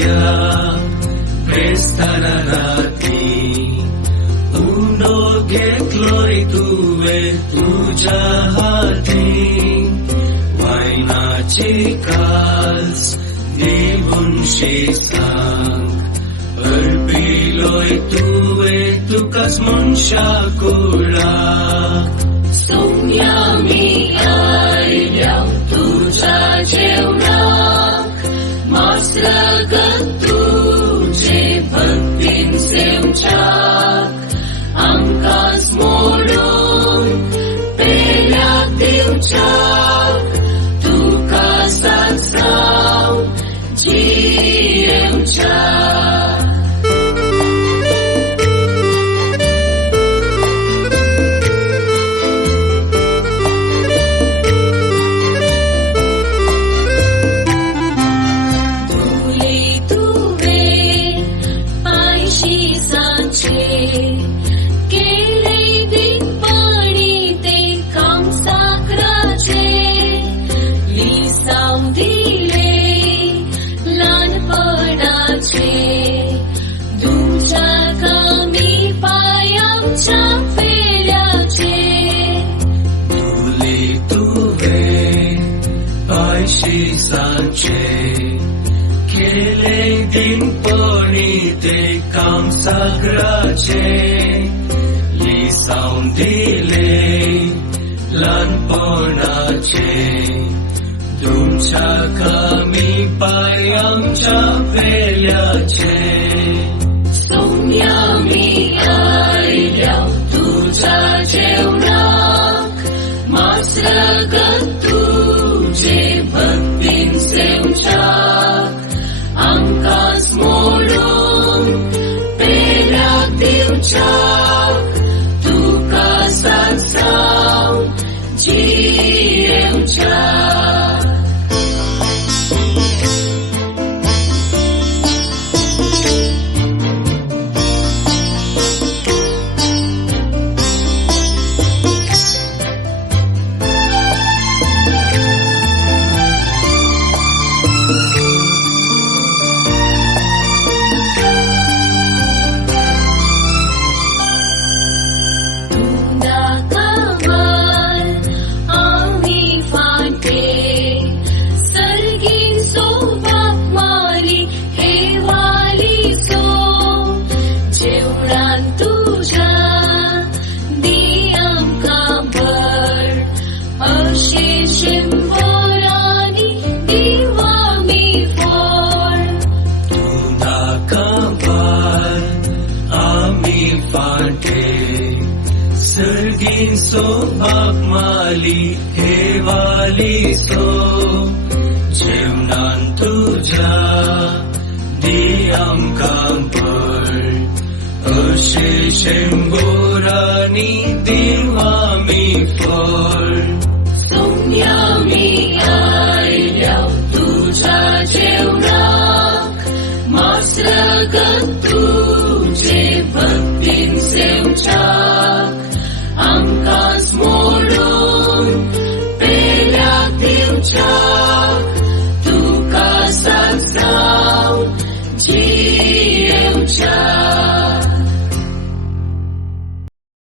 सत्या प्रेस्थाना राती उनो घेतलोय तुवे तुझ्या हाती वायनाची कास निवून शेसांक अर्पिलोय तुवे तुकाच मनशा कुळाक सोम्या मी आयल्या तुझ्या जेवणाक मास्रगत तुझे भक्तीन सेवच्याक आमकांच मोडून पेल्याक दिवच्याक तुका सांगसाव जियेवच्याक केले दिनपणी ते काम सागराचे लिसावून दिले ल्हानपणाचे तुमच्या कामी पाय आमच्या पेल्याचे सोम्या मी आयल्या तुझ्या जेवणाक मास्रगत तुझे भक्तीन सेवच्याक आमकांच मोडून पेल्याक दिवच्याक तुका सांगसाव जियेवच्याक सर्गीन सो बाप माली हेवाली सो जेवणान तुझ्या दी आमकां पड अशे शेंबोरांनी दिव आमी फळ सोम्या मी आयल्या तुझ्या जेवणाक मास्रगत तुझे भक्तीन सेवच्याक आमकांच मोडून पेल्याक दिवच्याक तुका सांगसाव